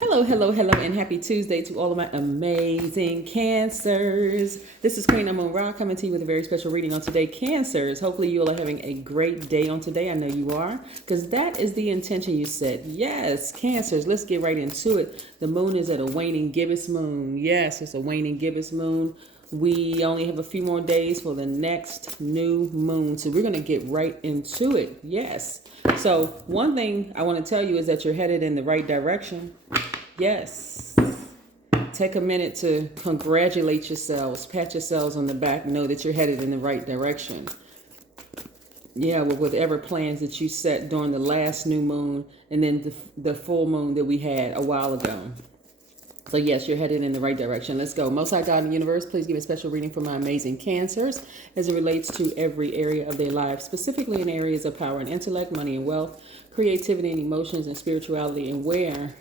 Hello, hello, hello, and happy Tuesday to all of my amazing Cancers. This is Queen Amun Ra coming to you with a very special reading on today. Cancers, hopefully you all are having a great day on today. I know you are, because that is the intention you set. Yes, Cancers, let's get right into it. The moon is at a waning gibbous moon. Yes, it's a waning gibbous moon. We only have a few more days for the next new moon, so we're going to get right into it. Yes. So one thing I want to tell you is that you're headed in the right direction. Yes. Take a minute to congratulate yourselves, pat yourselves on the back, know that you're headed in the right direction. Yeah, with whatever plans that you set during the last new moon and then the full moon that we had a while ago. So yes, you're headed in the right direction. Let's go. Most High God in the universe, please give a special reading for my amazing Cancers as it relates to every area of their life, specifically in areas of power and intellect, money and wealth, creativity and emotions and spirituality, and where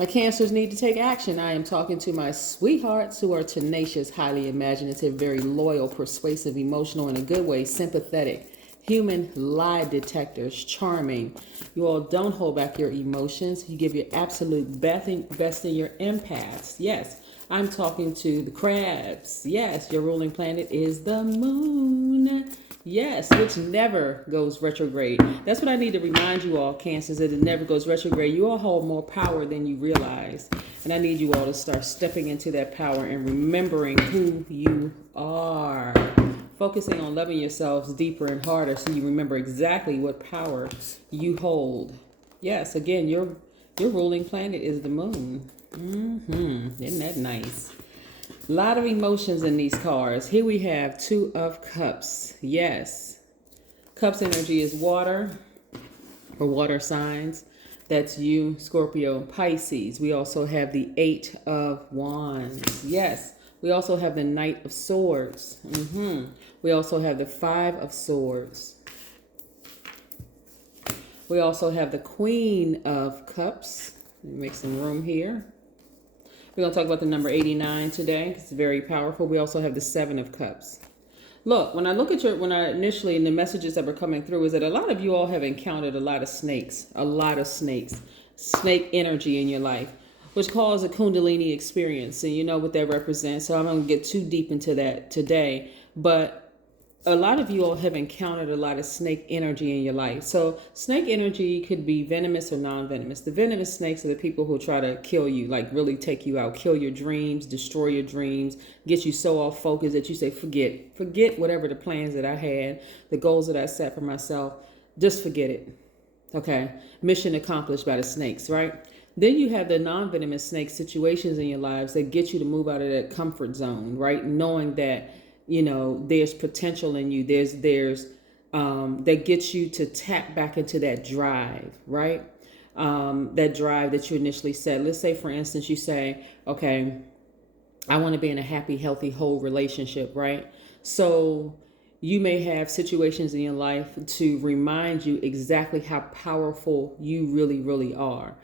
my Cancers need to take action. I am talking to my sweethearts who are tenacious, highly imaginative, very loyal, persuasive, emotional in a good way, sympathetic, human lie detectors, charming. You all don't hold back your emotions. You give your absolute best in your empaths. Yes, I'm talking to the crabs. Yes, your ruling planet is the moon. Yes, which never goes retrograde. That's what I need to remind you all, Cancers, that it never goes retrograde. You all hold more power than you realize. And I need you all to start stepping into that power and remembering who you are. Focusing on loving yourselves deeper and harder so you remember exactly what power you hold. Yes, again, your ruling planet is the moon. Isn't that nice? A lot of emotions in these cards. Here we have Two of Cups. Yes. Cups energy is water or water signs. That's you, Scorpio, Pisces. We also have the Eight of Wands. Yes. We also have the Knight of Swords. We also have the Five of Swords. We also have the Queen of Cups. Let me make some room here. We're going to talk about the number 89 today. It's very powerful. We also have the Seven of Cups. Look, when I look at when I initially, in the messages that were coming through, is that a lot of you all have encountered a lot of snakes, snake energy in your life, which caused a Kundalini experience. And you know what that represents. So I'm going to get too deep into that today. But a lot of you all have encountered a lot of snake energy in your life. So snake energy could be venomous or non-venomous. The venomous snakes are the people who try to kill you, like really take you out, kill your dreams, destroy your dreams, get you so off focus that you say, forget whatever the plans that I had, the goals that I set for myself, just forget it. Okay, mission accomplished by the snakes, right? Then you have the non-venomous snake situations in your lives that get you to move out of that comfort zone, right? Knowing that there's potential in you. There's that gets you to tap back into that drive, right? That drive that you initially said. Let's say, for instance, you say, okay, I want to be in a happy, healthy, whole relationship, right? So you may have situations in your life to remind you exactly how powerful you really, really are.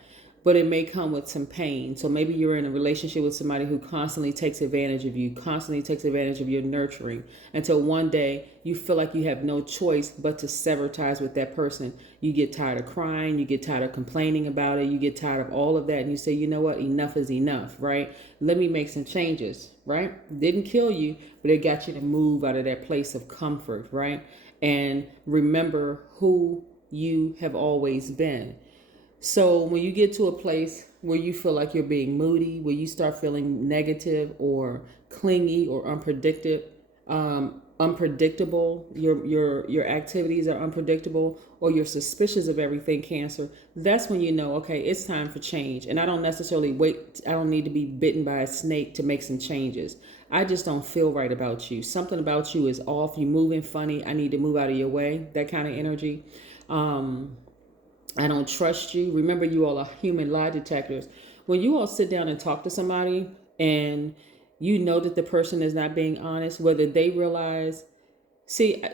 But it may come with some pain. So maybe you're in a relationship with somebody who constantly takes advantage of you, constantly takes advantage of your nurturing, until one day you feel like you have no choice but to sever ties with that person. You get tired of crying, you get tired of complaining about it, you get tired of all of that, and you say, you know what, enough is enough, right? Let me make some changes, right? Didn't kill you, but it got you to move out of that place of comfort, right? And remember who you have always been. So when you get to a place where you feel like you're being moody, where you start feeling negative or clingy or unpredictable, your activities are unpredictable, or you're suspicious of everything, Cancer, that's when you know, okay, it's time for change. And I don't necessarily wait. I don't need to be bitten by a snake to make some changes. I just don't feel right about you. Something about you is off. You're moving funny. I need to move out of your way. That kind of energy. I don't trust you. Remember, you all are human lie detectors. When you all sit down and talk to somebody and you know that the person is not being honest, whether they realize, see,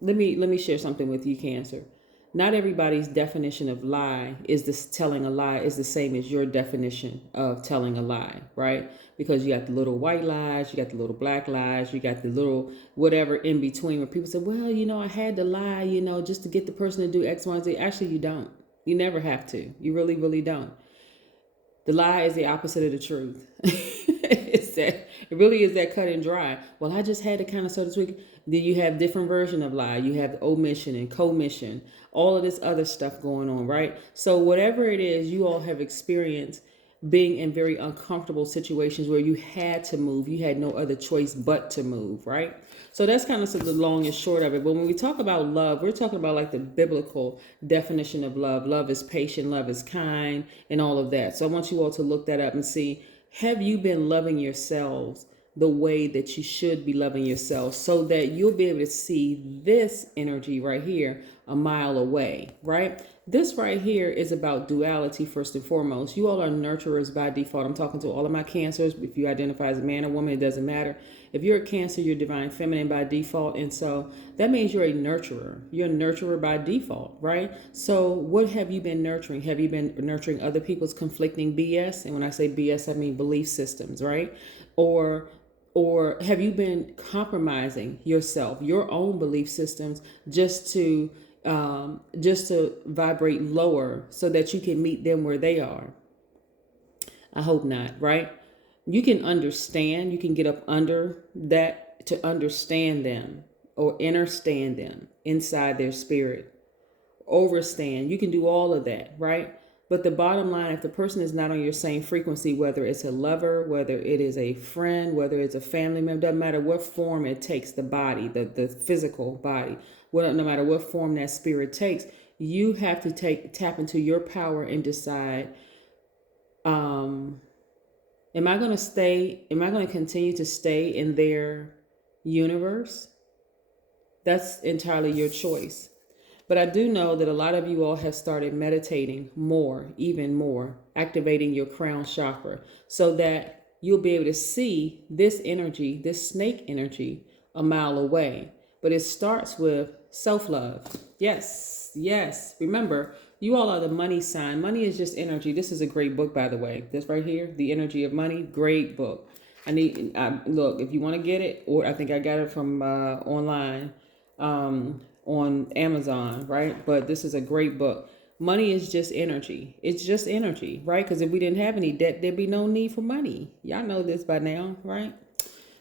let me share something with you, Cancer. Not everybody's definition of lie is this telling a lie is the same as your definition of telling a lie, right? Because you got the little white lies, you got the little black lies, you got the little whatever in between where people say, well, I had to lie, just to get the person to do X, Y, and Z. Actually, you don't. You never have to. You really, really don't. The lie is the opposite of the truth. It really is that cut and dry. Well, I just had to kind of so to speak. Then you have different version of lie. You have omission and commission, all of this other stuff going on, right? So whatever it is, you all have experienced being in very uncomfortable situations where you had to move. You had no other choice but to move, right? So that's kind of the long and short of it. But when we talk about love, we're talking about like the biblical definition of love. Love is patient, love is kind, and all of that. So I want you all to look that up and see, have you been loving yourselves the way that you should be loving yourself, so that you'll be able to see this energy right here a mile away, right? This right here is about duality first and foremost. You all are nurturers by default. I'm talking to all of my cancers. If you identify as a man or woman, it doesn't matter. If you're a Cancer, you're divine feminine by default. And so that means you're a nurturer. You're a nurturer by default, right? So what have you been nurturing? Have you been nurturing other people's conflicting BS? And when I say BS, I mean belief systems, right? Or have you been compromising yourself, your own belief systems, just to vibrate lower so that you can meet them where they are? I hope not, right? You can understand, you can get up under that to understand them or understand them inside their spirit. Overstand, you can do all of that, right? But the bottom line, if the person is not on your same frequency, whether it's a lover, whether it is a friend, whether it's a family member, doesn't matter what form it takes, the body, the physical body, no matter what form that spirit takes, you have to tap into your power and decide, am I going to continue to stay in their universe? That's entirely your choice. But I do know that a lot of you all have started meditating more, even more, activating your crown chakra, so that you'll be able to see this energy, this snake energy, a mile away. But it starts with self-love. Yes, yes. Remember, you all are the money sign. Money is just energy. This is a great book, by the way. This right here, The Energy of Money, great book. Look, if you want to get it, or I think I got it from online, on Amazon, right? But this is a great book. Money is just energy. It's just energy, right? Because if we didn't have any debt, there'd be no need for money. Y'all know this by now, right?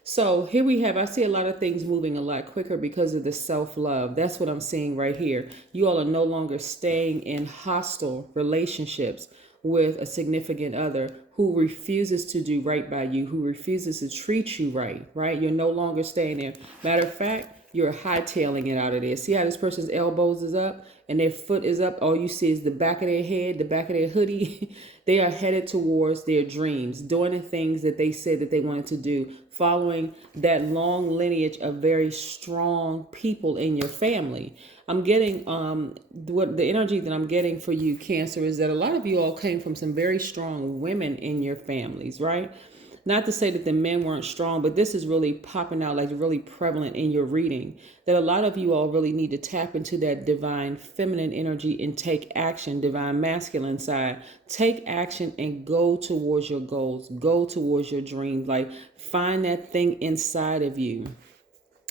So here we have, I see a lot of things moving a lot quicker because of the self-love. That's what I'm seeing right here. You all are no longer staying in hostile relationships with a significant other who refuses to do right by you, who refuses to treat you right, right? You're no longer staying there. Matter of fact, you're hightailing it out of there. See how this person's elbows is up and their foot is up? All you see is the back of their head, the back of their hoodie. They are headed towards their dreams, doing the things that they said that they wanted to do, following that long lineage of very strong people in your family. I'm getting what the energy that I'm getting for you, Cancer, is that a lot of you all came from some very strong women in your families, right? Not to say that the men weren't strong, but this is really popping out, like really prevalent in your reading, that a lot of you all really need to tap into that divine feminine energy and take action, divine masculine side. Take action and go towards your goals, go towards your dreams. Like, find that thing inside of you,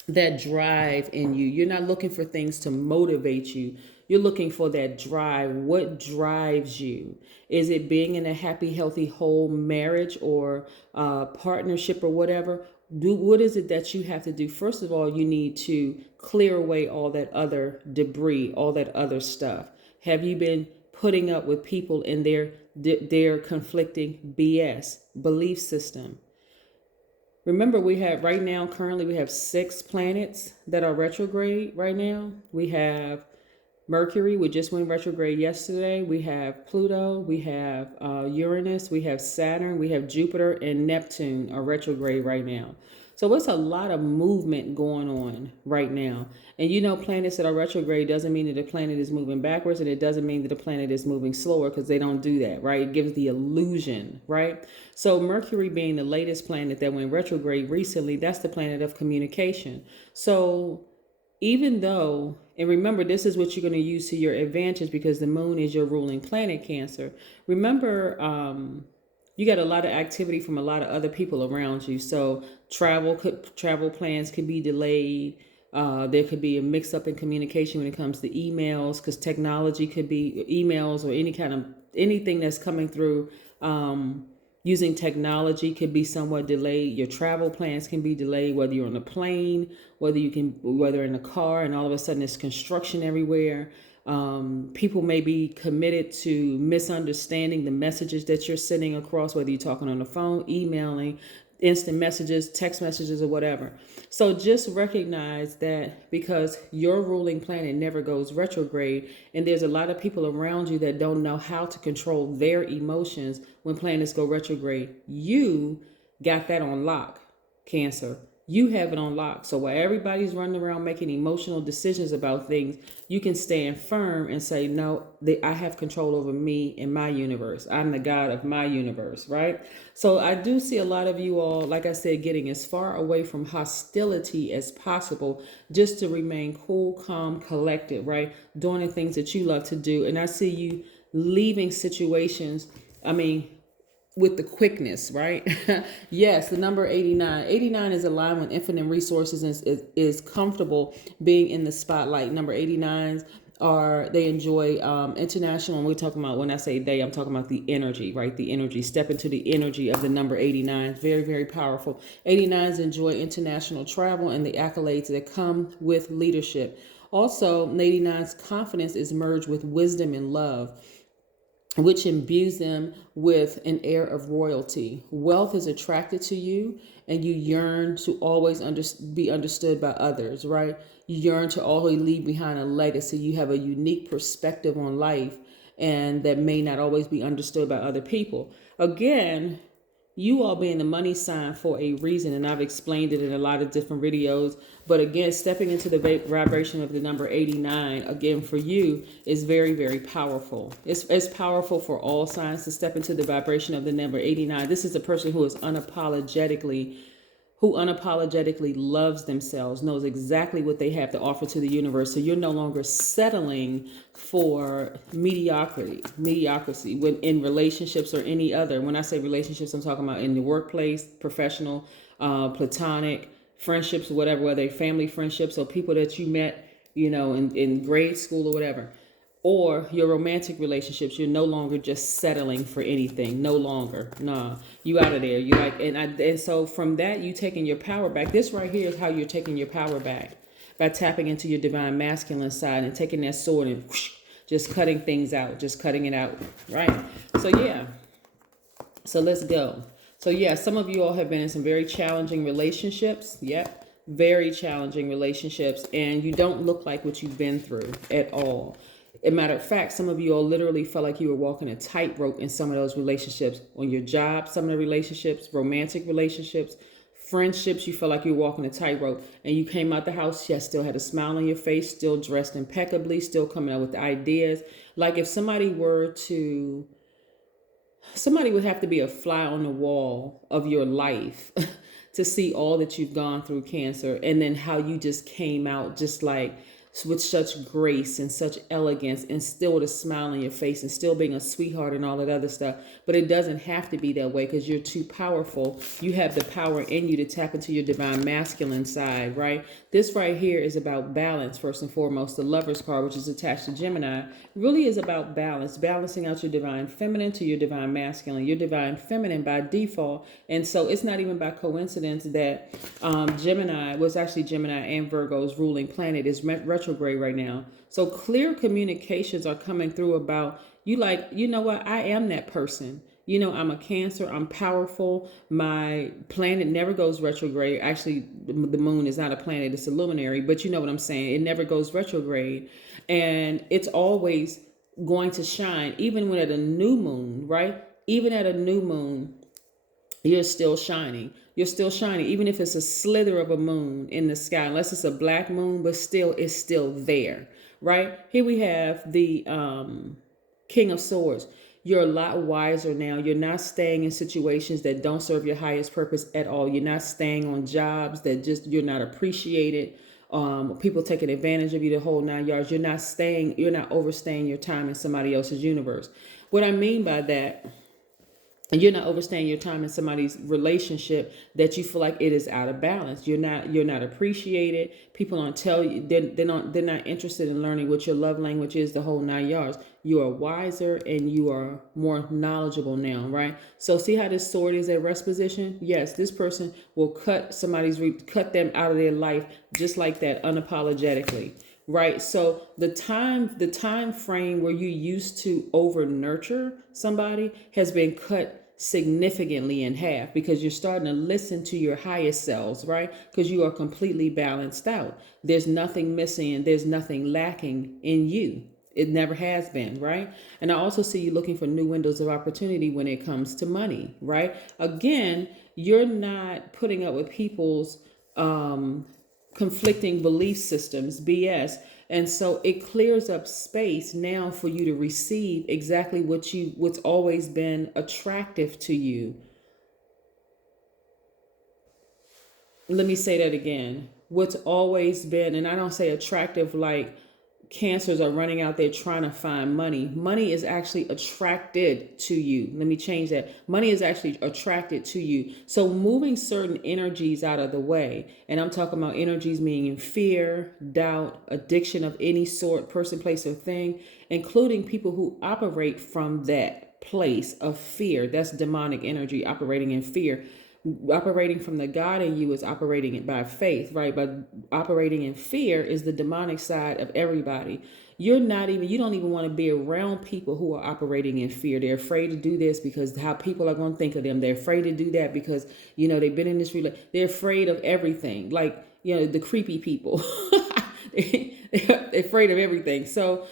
that drive in you. You're not looking for things to motivate you. You're looking for that drive. What drives you? Is it being in a happy, healthy, whole marriage or partnership or whatever? What is it that you have to do? First of all, you need to clear away all that other debris, all that other stuff. Have you been putting up with people in their conflicting BS belief system? Remember, currently we have 6 planets that are retrograde right now. We have Mercury, we just went retrograde yesterday. We have Pluto, we have Uranus, we have Saturn, we have Jupiter, and Neptune are retrograde right now. So it's a lot of movement going on right now. And you know, planets that are retrograde doesn't mean that the planet is moving backwards, and it doesn't mean that the planet is moving slower, because they don't do that, right? It gives the illusion, right? So Mercury being the latest planet that went retrograde recently, that's the planet of communication. So even though, and remember, this is what you're going to use to your advantage because the moon is your ruling planet, Cancer. Remember, you got a lot of activity from a lot of other people around you. So travel plans could be delayed. There could be a mix up in communication when it comes to emails, because technology could be emails or anything that's coming through Using technology could be somewhat delayed. Your travel plans can be delayed, whether you're on a plane, whether in a car, and all of a sudden there's construction everywhere. People may be committed to misunderstanding the messages that you're sending across, whether you're talking on the phone, emailing, instant messages, text messages, or whatever. So just recognize that because your ruling planet never goes retrograde, and there's a lot of people around you that don't know how to control their emotions when planets go retrograde. You got that on lock, Cancer. You have it on lock. So while everybody's running around making emotional decisions about things, you can stand firm and say, no, I have control over me and my universe. I'm the God of my universe, right? So I do see a lot of you all, like I said, getting as far away from hostility as possible, just to remain cool, calm, collected, right? Doing the things that you love to do. And I see you leaving situations, with the quickness, right? Yes, the number 89. 89 is aligned with infinite resources and is comfortable being in the spotlight. Number 89s they enjoy international, and we're talking about, when I say they, I'm talking about the energy, right? The energy. Step into the energy of the number 89. Very, very powerful. 89s enjoy international travel and the accolades that come with leadership. Also, 89's confidence is merged with wisdom and love, which imbues them with an air of royalty. Wealth is attracted to you, and you yearn to always be understood by others, right? You yearn to always leave behind a legacy. You have a unique perspective on life, and that may not always be understood by other people. Again, you all being the money sign for a reason, and I've explained it in a lot of different videos. But again, stepping into the vibration of the number 89, again, for you is very, very powerful. It's powerful for all signs to step into the vibration of the number 89. This is a person who unapologetically loves themselves, knows exactly what they have to offer to the universe. So you're no longer settling for mediocrity when in relationships or any other. When I say relationships, I'm talking about in the workplace, professional, platonic, friendships, whatever, whether they're family friendships or people that you met, in grade school or whatever. Or your romantic relationships, you're no longer just settling for anything. No longer. Nah, you out of there. You like, and so from that, you taking your power back. This right here is how you're taking your power back, by tapping into your divine masculine side and taking that sword and whoosh, just cutting things out, just cutting it out, right? So yeah, so let's go. So yeah, some of you all have been in some very challenging relationships. Yep, very challenging relationships, and you don't look like what you've been through at all. As a matter of fact, some of you all literally felt like you were walking a tightrope in some of those relationships. On your job, some of the relationships, romantic relationships, friendships, you felt like you were walking a tightrope. And you came out the house, yes, still had a smile on your face, still dressed impeccably, still coming out with ideas. Like if somebody would have to be a fly on the wall of your life to see all that you've gone through, Cancer, and then how you just came out just like with such grace and such elegance, and still with a smile on your face, and still being a sweetheart and all that other stuff. But it doesn't have to be that way, because you're too powerful. You have the power in you to tap into your divine masculine side, right? This right here is about balance, first and foremost. The Lover's card, which is attached to Gemini, really is about balance, balancing out your divine feminine to your divine masculine, your divine feminine by default. And so it's not even by coincidence that Gemini was actually Gemini and Virgo's ruling planet is retrograde right now. So clear communications are coming through about you, like, you know what, I am that person. I'm a Cancer. I'm powerful. My planet never goes retrograde. Actually, the moon is not a planet. It's a luminary. But you know what I'm saying. It never goes retrograde. And it's always going to shine. Even when at a new moon, right? Even at a new moon, you're still shining. You're still shining. Even if it's a slither of a moon in the sky. Unless it's a black moon, but still, it's still there. Right? Here we have the King of Swords. You're a lot wiser now. You're not staying in situations that don't serve your highest purpose at all. You're not staying on jobs that you're not appreciated. People taking advantage of you the whole 9 yards. You're not overstaying your time in somebody else's universe. What I mean by that and you're not overstaying your time in somebody's relationship that you feel like it is out of balance. You're not appreciated. People don't tell you, they're not interested in learning what your love language is, the whole 9 yards. You are wiser and you are more knowledgeable now, right? So see how this sword is at rest position? Yes, this person will cut them out of their life just like that, unapologetically. Right. So the time frame where you used to over nurture somebody has been cut significantly in half, because you're starting to listen to your highest selves, right? Because you are completely balanced out. There's nothing missing and there's nothing lacking in you. It never has been, right? And I also see you looking for new windows of opportunity when it comes to money, right? Again, you're not putting up with people's conflicting belief systems, BS. And so it clears up space now for you to receive exactly what's always been attractive to you. Let me say that again. What's always been, and I don't say attractive like cancers are running out there trying to find money. Money is actually attracted to you. Let me change that. Money is actually attracted to you. So moving certain energies out of the way, and I'm talking about energies meaning fear, doubt, addiction of any sort, person, place, or thing, including people who operate from that place of fear. That's demonic energy operating in fear. Operating from the God in you is operating it by faith, right? But operating in fear is the demonic side of everybody. You don't even want to be around people who are operating in fear. They're afraid to do this because how people are going to think of them. They're afraid to do that because, they've been in this relationship. They're afraid of everything. Like, the creepy people. They're afraid of everything. So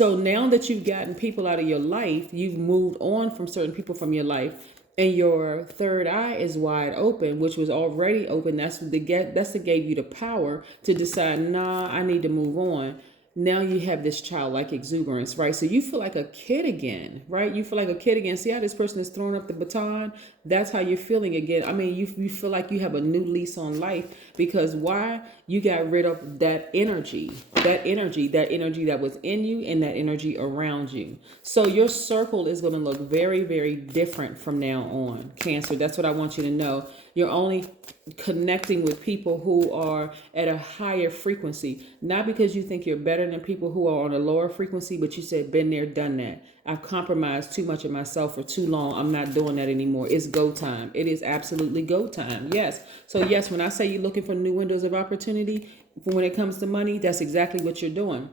now that you've gotten people out of your life, you've moved on from certain people from your life, and your third eye is wide open, which was already open. That's what gave you the power to decide, nah, I need to move on. Now you have this childlike exuberance, right? So you feel like a kid again, right? You feel like a kid again. See how this person is throwing up the baton? That's how you're feeling again. I mean, you feel like you have a new lease on life, because why? You got rid of that energy that was in you and that energy around you. So your circle is going to look very, very different from now on, Cancer. That's what I want you to know. You're only connecting with people who are at a higher frequency, not because you think you're better than people who are on a lower frequency, but you said, been there, done that. I've compromised too much of myself for too long. I'm not doing that anymore. It's go time. It is absolutely go time. Yes. So yes, when I say you're looking for new windows of opportunity when it comes to money, that's exactly what you're doing.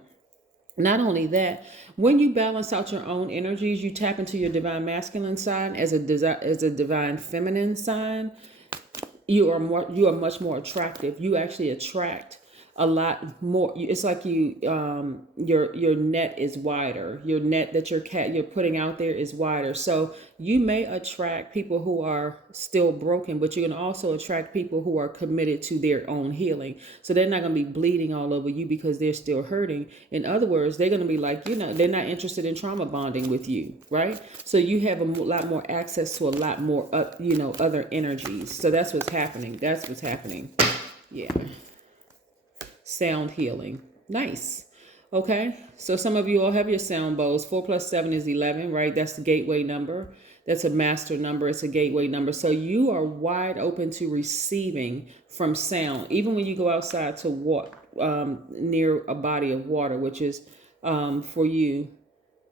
Not only that, when you balance out your own energies, you tap into your divine masculine side as a divine feminine sign. You are much more attractive. You actually attract a lot more. It's like your net is wider. Your net that you're putting out there is wider. So you may attract people who are still broken, but you're going to also attract people who are committed to their own healing. So they're not going to be bleeding all over you because they're still hurting. In other words, they're going to be like, they're not interested in trauma bonding with you, right? So you have a lot more access to a lot more, other energies. So that's what's happening. Yeah. Sound healing. Nice. Okay. So some of you all have your sound bowls. 4 + 7 is 11, right? That's the gateway number. That's a master number. It's a gateway number. So you are wide open to receiving from sound. Even when you go outside to walk near a body of water, which is for you,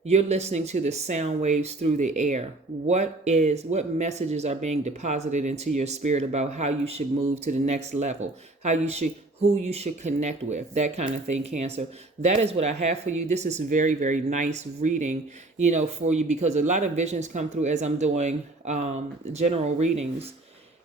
you're listening to the sound waves through the air. What messages are being deposited into your spirit about how you should move to the next level, who you should connect with, that kind of thing, Cancer. That is what I have for you. This is very, very nice reading, for you, because a lot of visions come through as I'm doing general readings.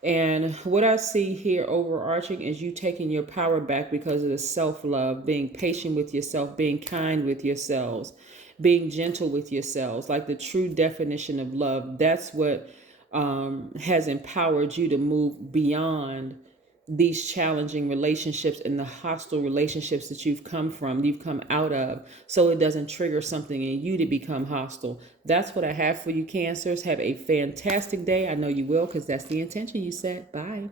And what I see here overarching is you taking your power back because of the self-love, being patient with yourself, being kind with yourselves, being gentle with yourselves, like the true definition of love. That's what has empowered you to move beyond these challenging relationships and the hostile relationships that you've come out of, so it doesn't trigger something in you to become hostile. That's what I have for you, Cancers. Have a fantastic day. I know you will, because that's the intention you set. Bye.